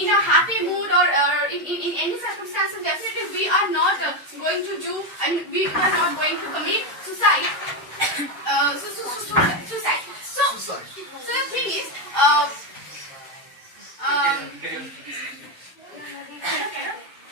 in a happy mood or in any circumstances, definitely we are not going to do, and we are not going to commit suicide. Suicide. So the thing is,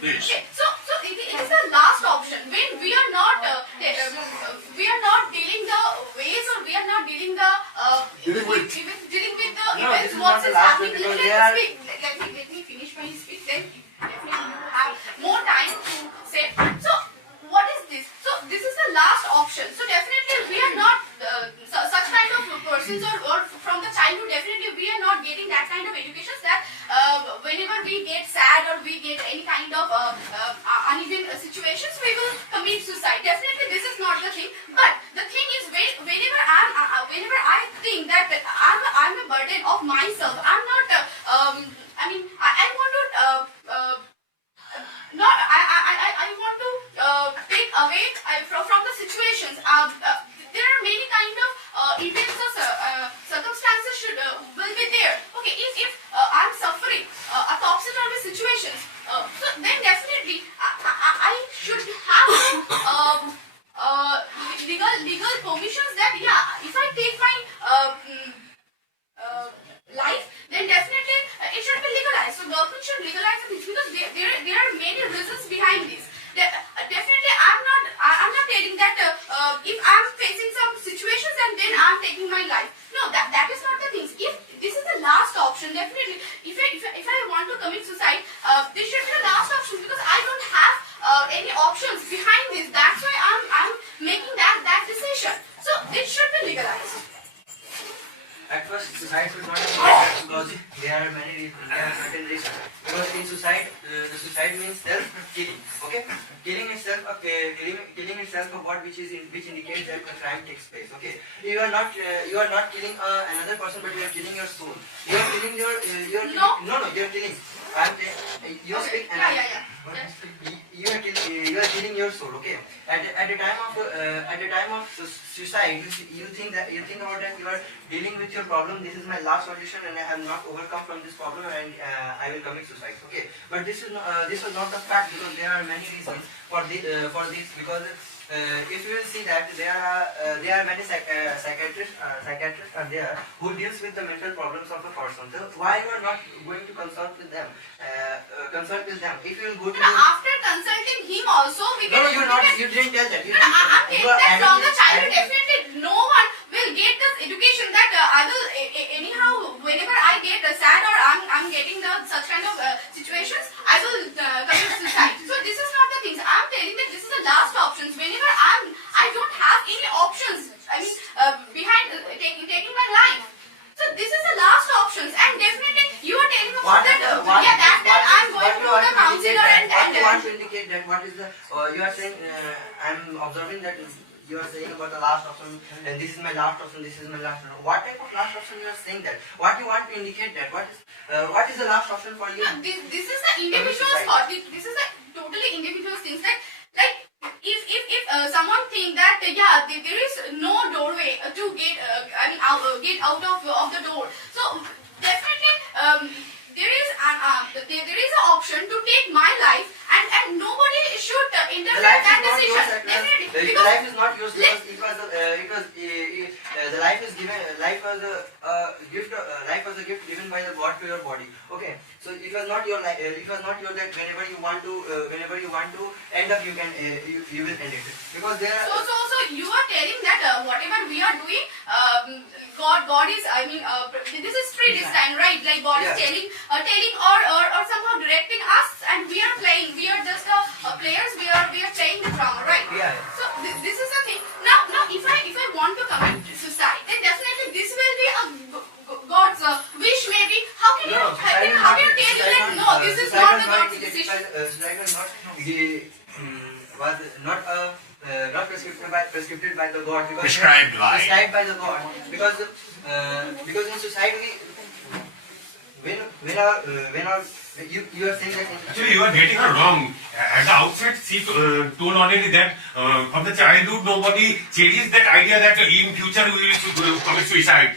okay, so it is the last option when we are not dealing the ways, or we are not dealing the dealing with the events, what is happening. Let me finish my speech, then definitely you will have more time to say. So what is this? So this is the last option. So definitely we are not such kind of persons, or from the childhood definitely we are not getting that kind of education that whenever we get sad or we get any kind of uneven situations, we will commit suicide. Definitely this is not the thing. But the thing is, whenever I think that I'm a burden of myself, I'm not. I want to not. I want to take away from the situations. There are many kind of events or circumstances will be there. Okay, if I'm suffering a topsy-turvy situations, so then definitely I should have legal permissions that if I take my life, then definitely it should be legalized. So government should legalize it, because there are many reasons behind this. Definitely I'm not telling that if I'm facing some situations and then I'm taking my life. No, that is not the thing. If this is the last option, definitely if I want to commit suicide, this should be the last option, because I don't have any options behind this. That's why I'm making that decision. So this should be legalized. At first, suicide should not be legalized, because there are certain reasons. Because in suicide, the suicide means self-killing. Okay, killing itself of what which indicates that the crime takes place. Okay, you are not killing another person, but you are killing your soul. You are killing your you are killing. You speak and you are killing your soul. Okay, at the time of suicide, you think about that you are dealing with your problem. This is my last solution, and I have not overcome from this problem, and I will commit suicide. Okay, but this was not the fact, because there are many reasons for this. Because if you will see that there are many psychiatrists are there who deals with the mental problems of a person. So why you are not going to consult with them? If you will go to after consulting him also, we can. You didn't tell that. I'm telling that from the childhood, definitely no one will get this education that I will anyhow, whenever I get sad or I'm getting such kind of situations, I will commit suicide. So this is not the things. I'm telling that this is the last options. Whenever I don't have any options, behind taking my life. So this is the last options, and definitely you are telling about that. That I'm going to the counselor and. What you want to indicate that? What is the? You are saying. I'm observing that you are saying about the last option, and this is my last option. This is my last option. What type of last option you are saying that? What you want to indicate that? What is the last option for you? This is the individual's thought. This is a totally individual things. Like if someone think that there is no doorway to get out of the door. So definitely there is an option to take my life, and nobody should interfere that decision. Definitely, the life is not yours, because the life is given. Life was a gift. Life was a gift given by the God to your body. Okay, so it was not your life. It was not your that whenever you want to end up, you can you will end it, because there are. So you are telling that whatever we are doing, God is. This is predestined, right? Like God is telling or somehow directing us, and we are playing. We are just players. We are playing the drama, right? Yeah. So this is the thing. Now if I want to commit suicide, then definitely this will be a God's wish, maybe. How can you tell me like no? This is not the God's decision. Suicide was not prescribed by the God, because prescribed by the God, because in society when you are saying that actually you are getting it wrong. At the outset, she told already that from the childhood nobody cherishes that idea that in future we will commit suicide.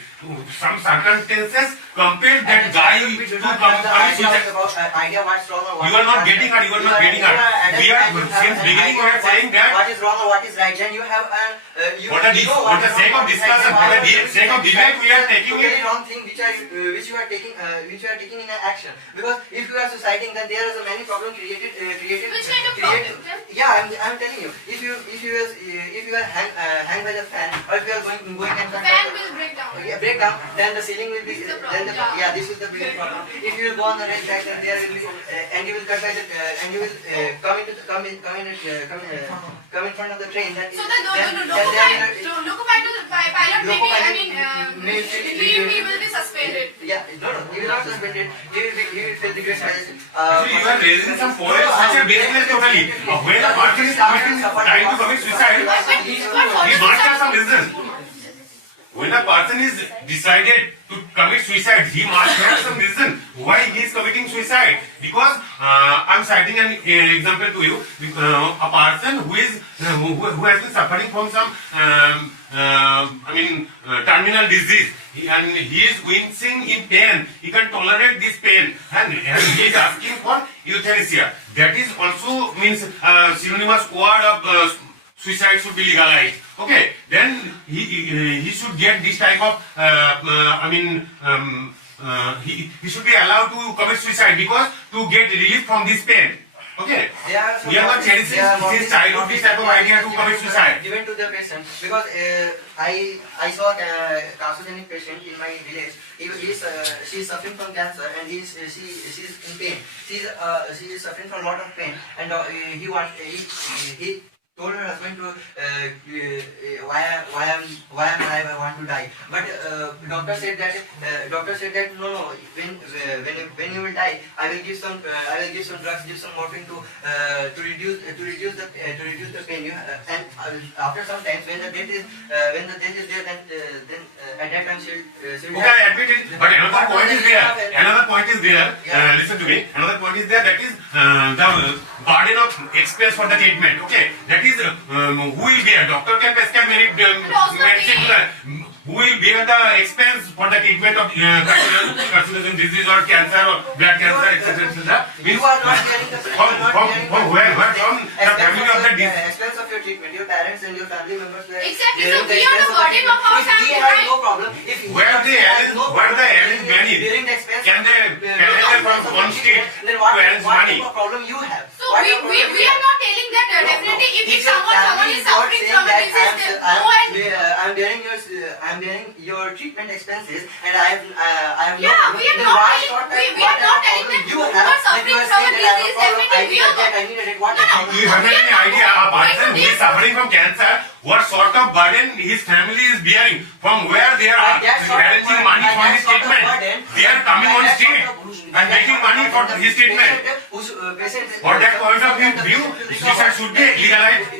some circumstances compel that guy to commit suicide. Idea what's wrong or what You are not getting her. You are not getting her. We are since beginning we are saying that what is wrong or what is right. Then you have for the sake of discussion, for the sake of debate, we are taking very it. wrong thing which you are taking in an action. Because if you are suiciding, then there is a many problem created. Which kind of problem? Yeah, I'm telling you. If you are hang by the fan, or if you are going and The fan will break down. break down, then the ceiling will be. This is the Then problem, yeah. this is the biggest problem. If you will go on the right track, then there will be, and you will cut by the, and you will come in front of the train. Then So the Locopilot he will be suspended. Yeah, no, he will not suspended. He will feel the grace. Actually, you are raising some points which are baseless totally. When a person is trying to commit suicide, he must have some reason. When a person is decided to commit suicide, he must have some reason why he is committing suicide. Because I am citing an example to you. A person who has been suffering from some terminal disease, and he is wincing in pain. He can tolerate this pain, and he is asking for euthanasia. That is also means synonymous word of suicide should be legalized. Okay, then he should get this type of he should be allowed to commit suicide because to get relief from this pain. Okay, we are not cherishing since childhood this type of idea to commit suicide. Given to the patient because I saw a carcinogenic patient in my village. She is suffering from cancer and she is in pain. She is suffering from a lot of pain and he told her husband to why am I want to die. But doctor said that no when you will die I will give some drugs, give some morphine to reduce the pain. And after some time when the death is there then at that time she will okay, I admit it. But another point is there. Another point is there. Listen to me. Another point is there. That is the burden of expense for the treatment. Okay, that is who will bear? Doctor can prescribe many medicine. Who will bear the expense for the treatment of carcinogen disease or cancer or blood cancer, etc. You are not getting the from where? From the family of the disease. expense of your treatment. Your parents and your family members were Exactly. So we are the burden of our If he family, had right? no problem, if he Where has they arrange no where problem they arrange money? during the expense, Can they from one state then to what arrange money? type of problem you have? So we are not telling that definitely if someone is suffering from a disease, then go and I'm bearing your treatment expenses, and I have yeah, we are not telling that you who have are suffering from a disease, definitely we are. I need it. What Do you have any idea a person who is suffering from cancer, what sort of burden his family is bearing? From where they are arranging money for his treatment? They are coming on street and making money for his treatment. For that point of view, suicide should be legalized.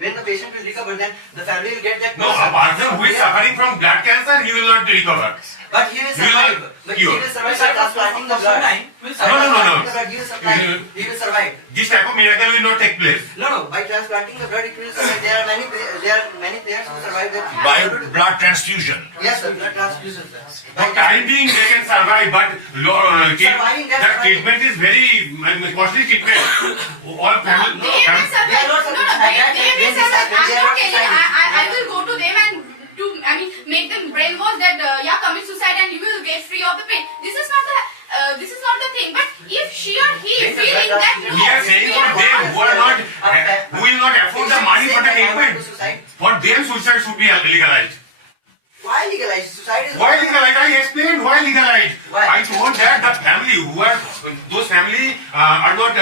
When the patient will recover, then the family will get that. No, a person who is suffering from blood cancer, he will not recover. But he will survive. But he will survive by transplanting the blood. No. He will survive. This type of miracle will not take place. No. By transplanting the blood, it will survive. There are many players who survive that. By blood transfusion. Yes, sir. Blood transfusion. For time being, they can survive, but Surviving, the that's treatment is very costly treatment. All family. They may survive. No, they may survive. I'm not telling. I will go to them and make them brainwash that commit suicide and you will get free of the pain. This is not the thing. But if she or he is feeling that no, We are saying for them who will not afford the money for the treatment. For them, suicide should be legalized. Why legalize? Suicide is Why legalized? I explained why legalized. Why? I told that the family those family are not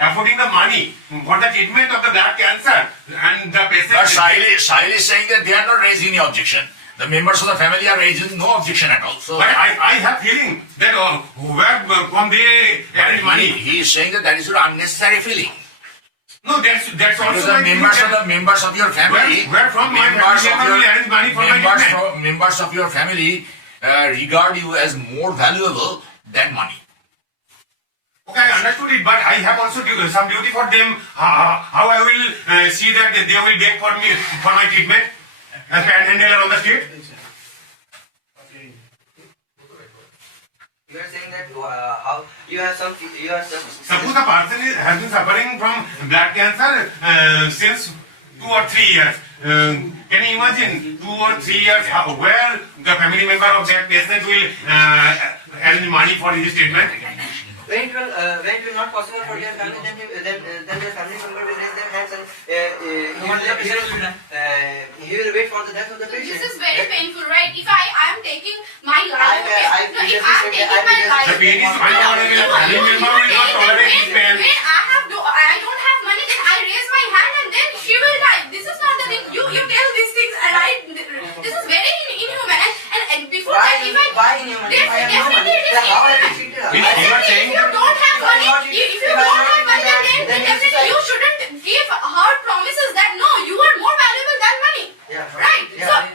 affording the money for the treatment of the blood cancer and the patient. But Sahil is saying that they are not raising any objection. The members of the family are raising no objection at all. So But I have feeling that where from they arrange money. he is saying that is an unnecessary feeling. No, that's Because also the my view that- members of your family, Where from my members family will arrange money for my treatment. members of your family regard you as more valuable than money. Okay, I understood it, but I have also some duty for them. How I will see that they will beg for me for my treatment. as panhandler on the street? You are saying that how you have some Suppose the person has been suffering from blood cancer since 2 or 3 years. Can you imagine 2 or 3 years where the family member of that patient will arrange money for his treatment? when it will not possible for their family, then their family member will raise their hands and he will wait for the death of the patient. This is very painful, right? If I am taking my life, if I am taking my life, The pain is untolerable. The family member will not tolerate this pain. when I don't have money, then I raise my hand and then she will die. This is not the thing. You tell these things, right? This is very inhuman. And before that, if Why inhuman? If I have no money, definitely it is then how will I inhuman. be treated? You are saying If you don't have money, then definitely you shouldn't give hard promises that no, you are more valuable than money. Yeah. Right? Yeah.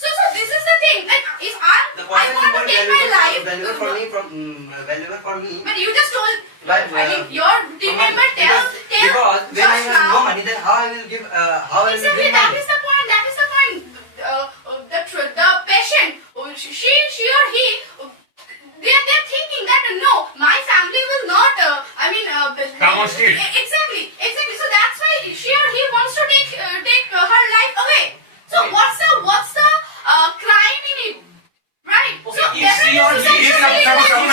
So this is the thing. Like if The I person want to is take my life, valuable for me. but you just told. But, I mean, your team member tells because when I just have no now. money, then how I will give Exactly, that money? is the point. That is the point. The patient, she or he, they're thinking that no, my family will not. Come on, street. Exactly. So that's why she or he wants to take her life away. So what's the crime in it, right? So If she or he is suffering from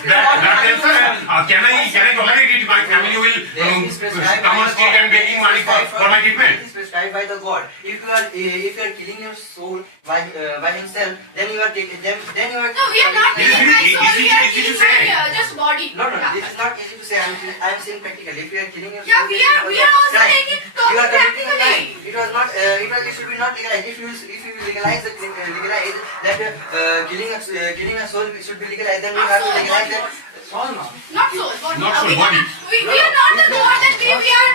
blood cancer, can I tolerate it? My family will come on street and begging money for my treatment. It is prescribed by the God. If you are killing your soul by himself, then you are taking then you are. no, we are not This is killing my easy- soul. We are easy to killing say. my just body. No, Yeah. this is not easy to say. I am saying practically. If you are killing your Yeah, soul, we are also crime. taking You are committing a practically. crime. It was not. It should be not legalized. If you legalize that killing a soul should be legalized, then we have to legalize that. Not soul, body. Not soul, body. We are not the God that we are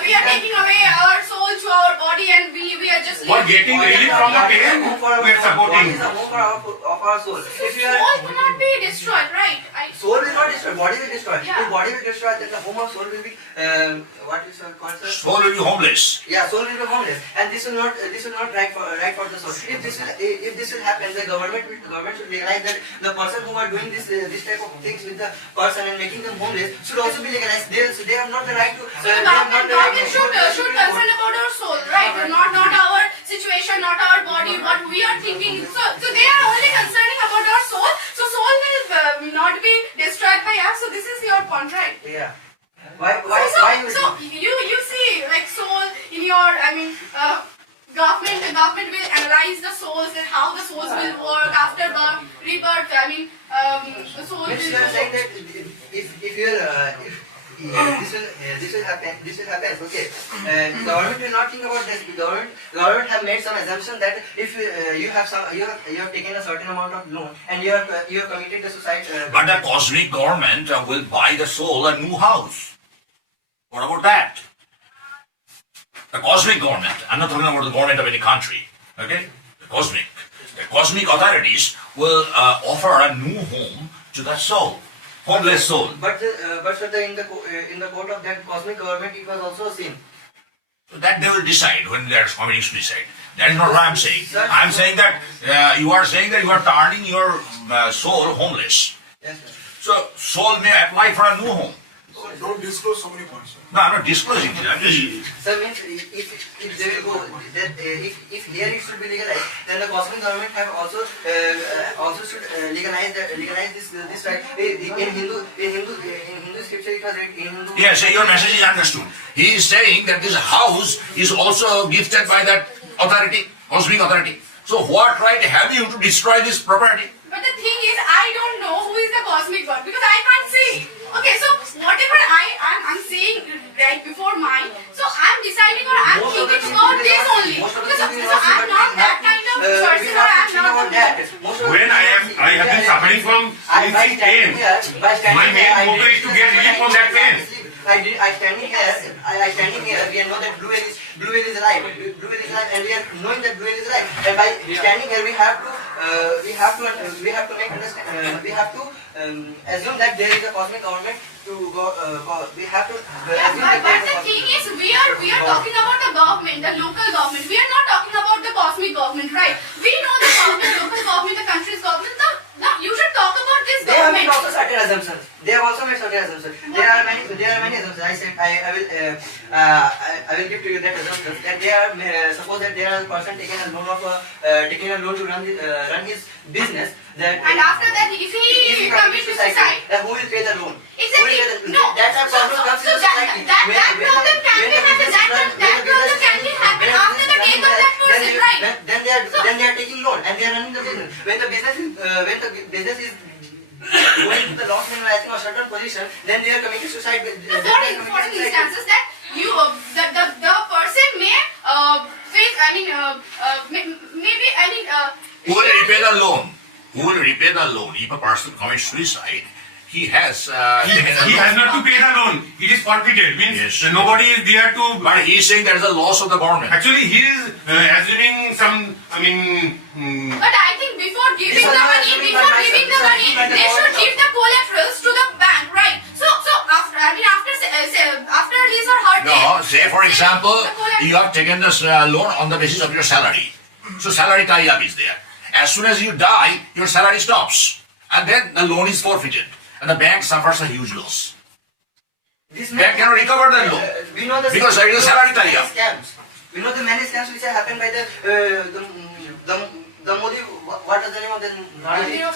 we are taking away our soul to our body and we are just For getting relief from the pain, we are supporting. Body is a home of our soul. If you soul are cannot be destroyed, right? soul will not destroy, body will destroy. Yeah. If body will destroy, then the home of soul will be what is called, sir? Soul will be homeless. Yeah, soul will be homeless, and this will not right for the soul. If this will happen, the government should realize that the person who are doing this type of things with the person and making them homeless should also be legalized. They have not the right to. Government should concern about our soul, right? Not our situation, not our body, what we are thinking. So they are only concerning about our soul. So soul will not be destroyed by us. So this is your point, right? Yeah. Why So you see like soul in your government will analyze the souls and how the souls will work after birth, rebirth. The soul Means you will are saying that if this will happen. Okay, government will not think about this. Government have made some assumption that if you have taken a certain amount of loan and you have committed the suicide. But the cosmic government will buy the soul a new house. What about that? The cosmic government, I'm not talking about the government of any country, okay? The cosmic authorities will offer a new home to that soul, homeless soul. But sir, in the court of that cosmic government, it was also a sin. So that they will decide when they are committing suicide. That is not what I'm saying. I'm saying that you are saying that you are turning your soul homeless. Yes, sir. So soul may apply for a new home. Don't disclose so many points. No, I'm not disclosing it. I'm just. Sir, means if they will go that if here it should be legalized, then the cosmic government have also should legalize this right. In Hindu scripture it was written in Hindu. Yes, your message is understood. He is saying that this house is also gifted by that authority, cosmic authority. So what right have you to destroy this property? But the thing is, I don't know who is the cosmic God because I can't see. Okay, so whatever I'm seeing right before mine, so I'm deciding or I'm thinking about this only. Because I'm not that kind of person or I'm not that. When I have been suffering from increasing pain, my main motto is to get relief from that pain. I standing here, we know that blue whale is alive, and we are knowing that blue whale is alive. And by standing here, we have to we have to make understand. We have to assume that there is a cosmic government to go. We have to assume that But there is the a thing cosmic is, we are talking about the government, the local government. We are not talking about the cosmic government, right? We know the government, local government, the country's government. You should talk about this They have government. made also certain assumptions. They have also made certain assumptions. There are many assumptions. I said I will give to you that assumptions. That they are suppose that there is a person taking a loan to run his business. That And after that, if he commits suicide, then who will pay the loan? exactly. No. That's a problem comes in So society. that problem can be handled. That problem can be handled after the death of that person, right? Then they are taking loan and they are running the business. When the business is going to the loss minimizing or certain position, then they are committing suicide. So for instances that the person may face, Who will repay the loan? Who will repay the loan? If a person commits suicide, he has He has not to pay the loan. It is forfeited. Means Yes. nobody is there to. But he is saying there is a loss of the government. Actually, he is assuming some. But I think before giving the money, they should give the collaterals to the bank, right? So after his or her No, death, say for example, the collateral- you have taken this loan on the basis of your salary. So salary tie-up is there. As soon as you die, your salary stops. And then the loan is forfeited. And the bank suffers a huge loss. Bank cannot recover the loan. We know the Because there is a salary tie-up. scams. We know the many scams which have happened by the Modi. What is the name of the Nirav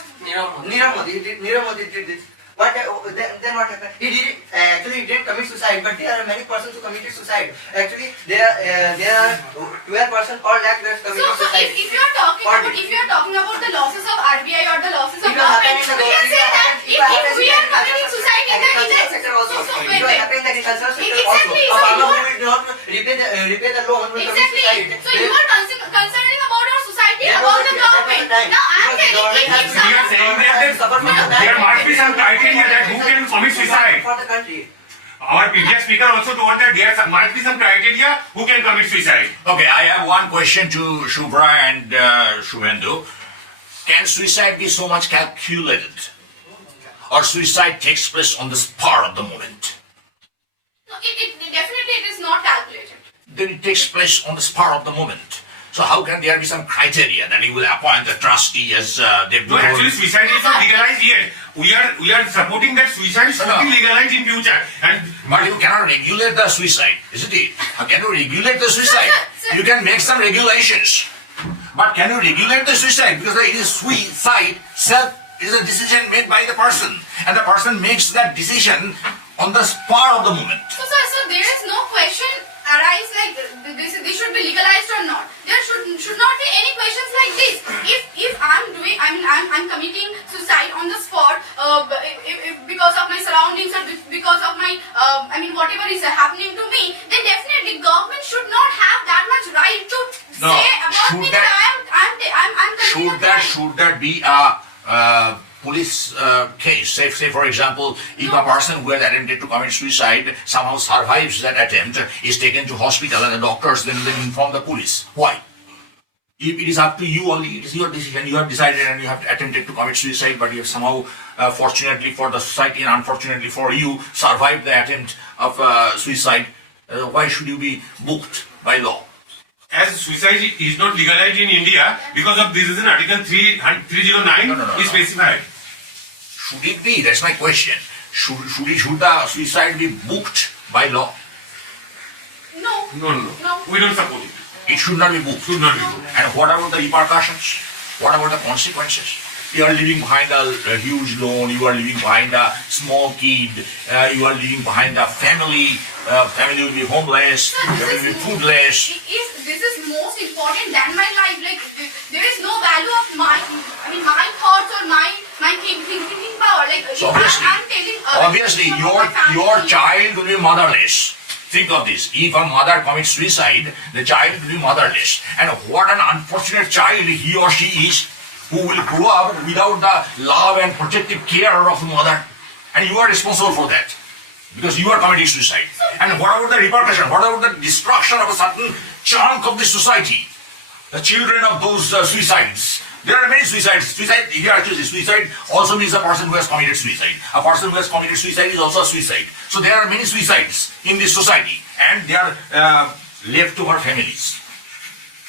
Modi? Nirav Modi did this. Then what happened? He did it. Actually, he didn't commit suicide, but there are many persons who committed suicide. Actually, there are 12% or lakh who have committed So suicide. if you are talking about the losses of RBI or the losses of It will happen government, in the we can say that if we are committing suicide in the agricultural sector also. It will happen in the agricultural sector also. Exactly. A So farmer you who will not repay the loan will commit exactly. suicide. So you are concerning about our society, That about was the the- that was government. the time. Now I am Because the telling government has if We are saying that there might be some criteria that who can commit suicide. For the country. Our previous speaker also told that there might be some criteria who can commit suicide. Okay, I have one question to Shubhra and Shubhendu. Can suicide be so much calculated? Or suicide takes place on the spur of the moment? No, definitely it is not calculated. Then it takes place on the spur of the moment. So how can there be some criteria that you will appoint a trustee as they've No, done? actually suicide is not legalized yet. We are supporting that suicide should be legalized in future. And But you cannot regulate the suicide, isn't it? How can you regulate the suicide? Sir. You can make some regulations. But can you regulate the suicide? Because it is suicide, it is a decision made by the person. And the person makes that decision on the spur of the moment. So there is no question arise like this should be legalized or not. There should not be any questions like this. If I'm committing suicide on the spot if because of my surroundings or because of my whatever is happening to me, then definitely government should not have that much right to No, say about should me that- I'm committing a crime. Should that be a police case? Say for example, if a person who has attempted to commit suicide somehow survives that attempt, is taken to hospital and the doctors then inform the police. Why? It is up to you only. It is your decision. You have decided and you have attempted to commit suicide, but you have somehow, fortunately for the society and unfortunately for you, survived the attempt of suicide. Why should you be booked by law? as suicide is not legalized in India, because of this reason Article 309 No. is specified. Should it be? That's my question. Should the suicide be booked by law? No. No. We don't support it. It should not be booked. Should not be booked. And what about the repercussions? What about the consequences? You are living behind a huge loan, you are living behind a small kid, you are living behind a family, family will be homeless, family will be foodless. This is most important than my life. Like there is no value of my thoughts or my thinking power. Like So I'm telling obviously your child will be motherless. Think of this. If a mother commits suicide, the child will be motherless. And what an unfortunate child he or she is, who will grow up without the love and protective care of the mother. And you are responsible for that. Because you are committing suicide. And what about the repercussion? What about the destruction of a certain chunk of the society? The children of those suicides, There are many suicides. Suicide, if you actually see, suicide also means a person who has committed suicide. A person who has committed suicide is also a suicide. So there are many suicides in this society, and they are left to our families.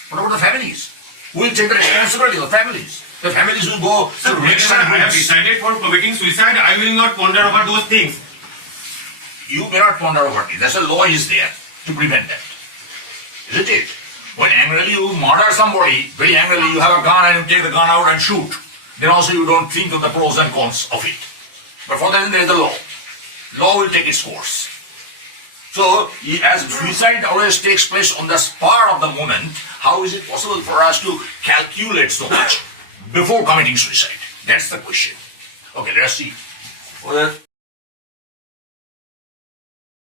What about the families? Who will take the responsibility of the families? The families will go to Sir, rich whenever and I have rich. decided for committing suicide, I will not ponder over those things. You may not ponder over it. That's a law is there to prevent that. Isn't it? When angrily you murder somebody, very angrily you have a gun and you take the gun out and shoot, then also you don't think of the pros and cons of it. But for that there is the law. Law will take its course. So, as suicide always takes place on the spur of the moment, how is it possible for us to calculate so much before committing suicide? That's the question. Okay, let us see.